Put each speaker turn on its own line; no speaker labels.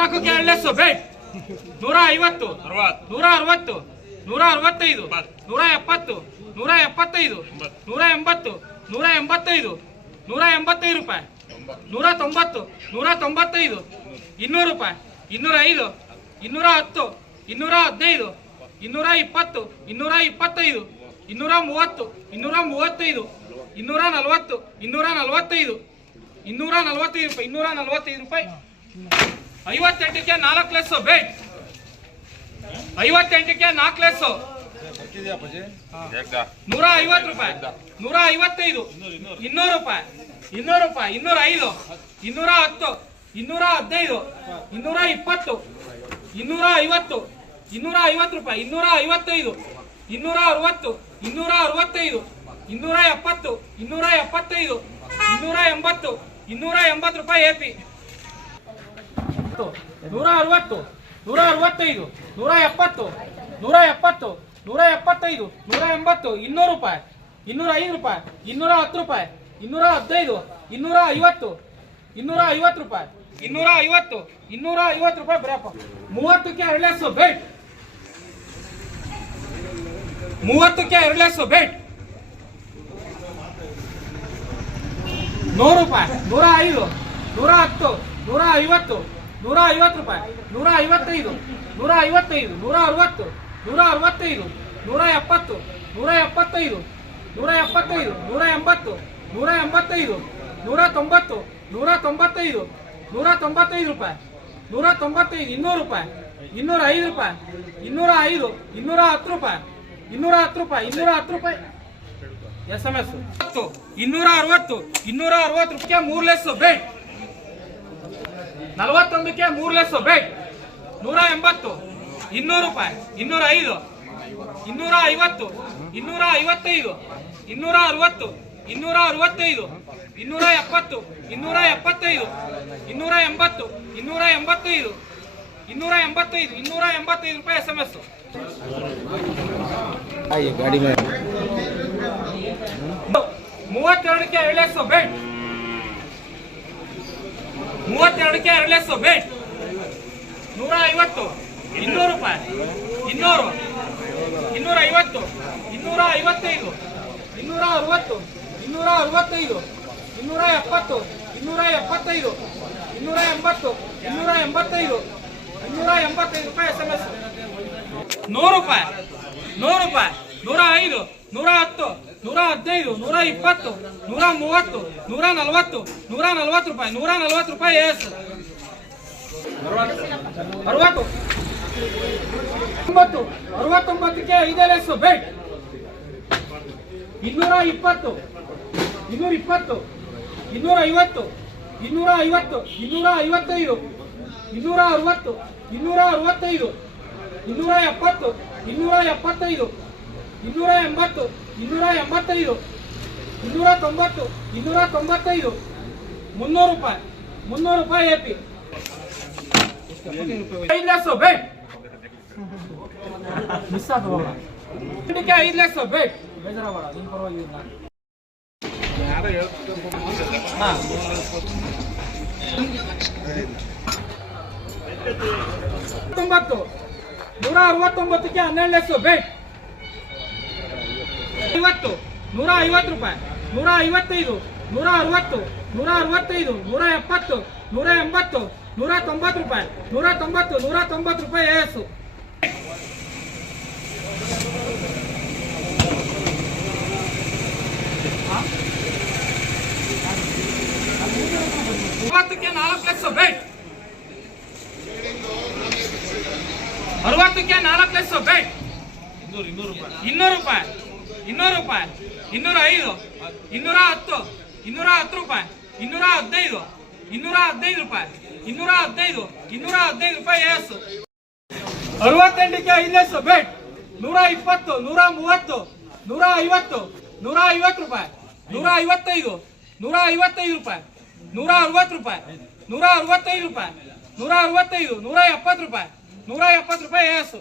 ಎರಡ್ಲೆಸ್ಸು bait ನೂರ ಐವತ್ತು ನೂರ ಅರವತ್ತು ನೂರ ಅರವತ್ತೈದು ನೂರ ಎಪ್ಪತ್ತು ನೂರ ಎಪ್ಪತ್ತೈದು ನೂರ ಎಂಬತ್ತು ನೂರ ಎಂಬತ್ತೈದು ನೂರ ಎಂಬತ್ತೈದು ರೂಪಾಯಿ. ನೂರ ತೊಂಬತ್ತು ನೂರ ತೊಂಬತ್ತೈದು ಇನ್ನೂರು ರೂಪಾಯಿ. ಇನ್ನೂರ ಐದು ಇನ್ನೂರ ಹತ್ತು ಇನ್ನೂರ ಹದಿನೈದು ಇನ್ನೂರ ಇಪ್ಪತ್ತು ಇನ್ನೂರ ಇಪ್ಪತ್ತೈದು ಇನ್ನೂರ ಮೂವತ್ತು ಇನ್ನೂರ ಮೂವತ್ತೈದು ಇನ್ನೂರ ನಲವತ್ತು ಇನ್ನೂರ ನಲವತ್ತೈದು ಇನ್ನೂರ ನಲವತ್ತೈದು ರೂಪಾಯಿ ಇನ್ನೂರ ನಲವತ್ತೈದು ರೂಪಾಯಿ. ಐವತ್ತೆಂಟಕ್ಕೆ ನಾಲ್ಕು ಲೆಸ್ಸು ಬೇಟ್ ಐವತ್ತೆಂಟಕ್ಕೆ ನಾಲ್ಕು ಲೆಸ್ಸು ನೂರ ಐವತ್ತು ರೂಪಾಯಿ. ನೂರ ಐವತ್ತೈದು. ಇನ್ನೂರು ರೂಪಾಯಿ. ಇನ್ನೂರು ರೂಪಾಯಿ. ಇನ್ನೂರ ಐದು. ಇನ್ನೂರ ಹತ್ತು. ಇನ್ನೂರ ಹದಿನೈದು. ಇನ್ನೂರ ಇಪ್ಪತ್ತು. ಇನ್ನೂರ ಐವತ್ತು. ಇನ್ನೂರ ಐವತ್ತು ರೂಪಾಯಿ. ಇನ್ನೂರ ಐವತ್ತೈದು. ಇನ್ನೂರ ಅರವತ್ತು. ಇನ್ನೂರ ಅರವತ್ತೈದು. ಇನ್ನೂರ ಎಪ್ಪತ್ತು. ಇನ್ನೂರ ಎಪ್ಪತ್ತೈದು. ಇನ್ನೂರ ಎಂಬತ್ತು. ಇನ್ನೂರ ಎಂಬತ್ತು ರೂಪಾಯಿ ಎ ಪಿ ನೂರ ಅರವತ್ತು ನೂರ ಅರವತ್ತೈದು ನೂರ ಎಪ್ಪತ್ತು ನೂರ ಎಪ್ಪತ್ತು ನೂರ ಎಪ್ಪತ್ತೈದು ನೂರ ಎಂಬತ್ತು ಇನ್ನೂರು ರೂಪಾಯಿ ಇನ್ನೂರ ಐದು ರೂಪಾಯಿ ಇನ್ನೂರ ಹತ್ತು ರೂಪಾಯಿ ಇನ್ನೂರ ಹದಿನೈದು ಇನ್ನೂರ ಐವತ್ತು ಇನ್ನೂರ ಐವತ್ತು ರೂಪಾಯಿ ಇನ್ನೂರ ಐವತ್ತು ಇನ್ನೂರ ಐವತ್ತು ರೂಪಾಯಿ ಬರಪ್ಪ. ಮೂವತ್ತಕ್ಕೆ ಎರಡ್ಲೆಸ್ಸು ಬೇಟ್ ಮೂವತ್ತಕ್ಕೆ ಎರಡ್ಲೆಸ್ಸು ಬೇಟ್ ನೂರು ರೂಪಾಯಿ ನೂರ ಐದು ನೂರ ಹತ್ತು ನೂರ ಐವತ್ತು ನೂರ ಐವತ್ತು ರೂಪಾಯಿ. ನೂರ ಐವತ್ತೈದು ನೂರ ಐವತ್ತೈದು ನೂರ ಅರವತ್ತು ನೂರ ಅರವತ್ತೈದು ನೂರ ಎಪ್ಪತ್ತು ನೂರ ಎಪ್ಪತ್ತೈದು ನೂರ ಎಪ್ಪತ್ತೈದು ನೂರ ಎಂಬತ್ತು ನೂರ ಎಂಬತ್ತೈದು ನೂರ ತೊಂಬತ್ತು ನೂರ ತೊಂಬತ್ತೈದು ನೂರ ತೊಂಬತ್ತೈದು ರೂಪಾಯಿ. ನೂರ ತೊಂಬತ್ತೈದು ಇನ್ನೂರು ರೂಪಾಯಿ. ಇನ್ನೂರ ಐದು ರೂಪಾಯಿ. ಇನ್ನೂರ ಐದು ಇನ್ನೂರ ಹತ್ತು ರೂಪಾಯಿ. ಇನ್ನೂರ ಹತ್ತು ರೂಪಾಯಿ ಇನ್ನೂರ ಹತ್ತು ರೂಪಾಯಿ. ಎಸ್ ಎಂ ಎಸ್ ಇನ್ನೂರ ಅರವತ್ತು ಇನ್ನೂರ ಅರವತ್ತು ರೂಪಾಯಿ ಮೂರ್ ಲೆಸ್ ಬೇಟ್ ನಲವತ್ತೊಂದಕ್ಕೆ ಮೂರ್ ಲೆಸ್ ಬೇಟ್ ನೂರ ಎಂಬತ್ತು ಇನ್ನೂರು ರೂಪಾಯಿ ಇನ್ನೂರ ಐದು ಇನ್ನೂರ ಐವತ್ತು ಇನ್ನೂರ ಐವತ್ತೈದು ಇನ್ನೂರ ಅರವತ್ತು ಇನ್ನೂರ ಅರವತ್ತೈದು ಇನ್ನೂರ ಎಪ್ಪತ್ತು ಇನ್ನೂರ ಎಪ್ಪತ್ತೈದು ಇನ್ನೂರ ಎಂಬತ್ತು ಇನ್ನೂರ ಎಂಬತ್ತೈದು ಇನ್ನೂರ ಎಂಬತ್ತೈದು ಇನ್ನೂರ ಎಂಬತ್ತೈದು ರೂಪಾಯಿ ಎಸ್ ಎಂ ಎಸ್ ಮೂವತ್ತೆರಡಕ್ಕೆ ಏಳು ಎರಡ್ಲೆಸ್ಸು ಬೇಟ್ ಮೂವತ್ತೆರಡಕ್ಕೆ ಎರಡ್ಲೆಸ್ಸು ಬೇಟ್ ನೂರ ಐವತ್ತು ಇನ್ನೂರು ರೂಪಾಯಿ. ಇನ್ನೂರು. ಇನ್ನೂರ ಐವತ್ತು ಇನ್ನೂರ ಐವತ್ತೈದು ಇನ್ನೂರ ಅರವತ್ತು ಇನ್ನೂರ ಅರವತ್ತೈದು ಇನ್ನೂರ ಎಪ್ಪತ್ತು ಇನ್ನೂರ ಎಪ್ಪತ್ತೈದು ಇನ್ನೂರ ಎಂಬತ್ತು ಇನ್ನೂರ ಎಂಬತ್ತೈದು ಇನ್ನೂರ ಎಂಬತ್ತೈದು ರೂಪಾಯಿ ಎಸ್ ಎಂ ಎಸ್ ನೂರು ರೂಪಾಯಿ. ನೂರು ರೂಪಾಯಿ. ನೂರ ಐದು ನೂರ ಹತ್ತು ನೂರ ಹದಿನೈದು, ನೂರ ಇಪ್ಪತ್ತು, ನೂರ ಮೂವತ್ತು, ನೂರ ನಲವತ್ತು ನೂರ ನಲವತ್ತು ರೂಪಾಯಿ, ನೂರ ನಲವತ್ತು ರೂಪಾಯಿ ಎಸ್ ಅರವತ್ತು. ಒಂಬತ್ತು ಅರವತ್ತೊಂಬತ್ತಕ್ಕೆ ಐದೇ ಲೆಸ್ಸು ಬೇಟ್ ಇನ್ನೂರ ಇಪ್ಪತ್ತು ಇನ್ನೂರ ಇಪ್ಪತ್ತು, ಇನ್ನೂರ ಐವತ್ತು ಇನ್ನೂರ ಐವತ್ತು, ಇನ್ನೂರ ಐವತ್ತೈದು, ಇನ್ನೂರ ಅರವತ್ತು, ಇನ್ನೂರ ಅರವತ್ತೈದು, ಇನ್ನೂರ ಎಪ್ಪತ್ತು, ಇನ್ನೂರ ಎಪ್ಪತ್ತೈದು. ಇನ್ನೂರ ಎಂಬತ್ತು ಇನ್ನೂರ ಎಂಬತ್ತೈದು ಇನ್ನೂರ ತೊಂಬತ್ತು ಇನ್ನೂರ ತೊಂಬತ್ತೈದು ಮುನ್ನೂರು ರೂಪಾಯಿ ಮುನ್ನೂರು ರೂಪಾಯಿ ಎ ಪಿ ಐದು ಲಕ್ಷ ಬೇಟ್ ಮಿಸ್ ಐದು ಲಕ್ಷ ಹಾ. ತೊಂಬತ್ತು. ನೂರ ಅರವತ್ತೊಂಬತ್ತಕ್ಕೆ ಹನ್ನೆರಡು ಲಕ್ಷ ಬೇಟ್ ಐವತ್ತು ನೂರ ಐವತ್ತು ರೂಪಾಯಿ ನೂರ ಐವತ್ತೈದು ನೂರ ಅರವತ್ತು ನೂರ ಅರವತ್ತೈದು ನೂರ ಎಪ್ಪತ್ತು ನೂರ ಎಂಬತ್ತು ನೂರ ತೊಂಬತ್ತು ರೂಪಾಯಿ ನೂರ ತೊಂಬತ್ತು ನೂರ ತೊಂಬತ್ತು ರೂಪಾಯಿ ಏಸು. ಅರವತ್ತಕ್ಕೆ ನಾಲ್ಕು ಲಕ್ಷ ಬೇಟ್ ಅರವತ್ತಕ್ಕೆ ನಾಲ್ಕು ಲಕ್ಷ ಬೇಟ್ ಇನ್ನೂರು ರೂಪಾಯಿ. ಇನ್ನೂರು ರೂಪಾಯಿ. ಇನ್ನೂರ ಐದು. ಇನ್ನೂರ ಹತ್ತು. ಇನ್ನೂರ ಹತ್ತು ರೂಪಾಯಿ. ಇನ್ನೂರ ಹದಿನೈದು. ಇನ್ನೂರ ಹದಿನೈದು ರೂಪಾಯಿ. ಇನ್ನೂರ ಹದಿನೈದು. ಇನ್ನೂರ ಹದಿನೈದು ರೂಪಾಯಿ ಎಸ್ ಅರವತ್ತೆಂಟಕ್ಕೆ ಐದು ಬೇಟ್ ನೂರ ಇಪ್ಪತ್ತು, ನೂರ ಮೂವತ್ತು, ನೂರ ಐವತ್ತು ನೂರ ಐವತ್ತು ರೂಪಾಯಿ. ನೂರ ಐವತ್ತೈದು ನೂರ ಐವತ್ತೈದು ರೂಪಾಯಿ. ನೂರ ಅರವತ್ತು ರೂಪಾಯಿ. ನೂರ ಅರವತ್ತೈದು ರೂಪಾಯಿ. ನೂರ ಅರವತ್ತೈದು, ನೂರ ಎಪ್ಪತ್ತು ರೂಪಾಯಿ. ನೂರ ಎಪ್ಪತ್ತು ರೂಪಾಯಿ ಎಸ್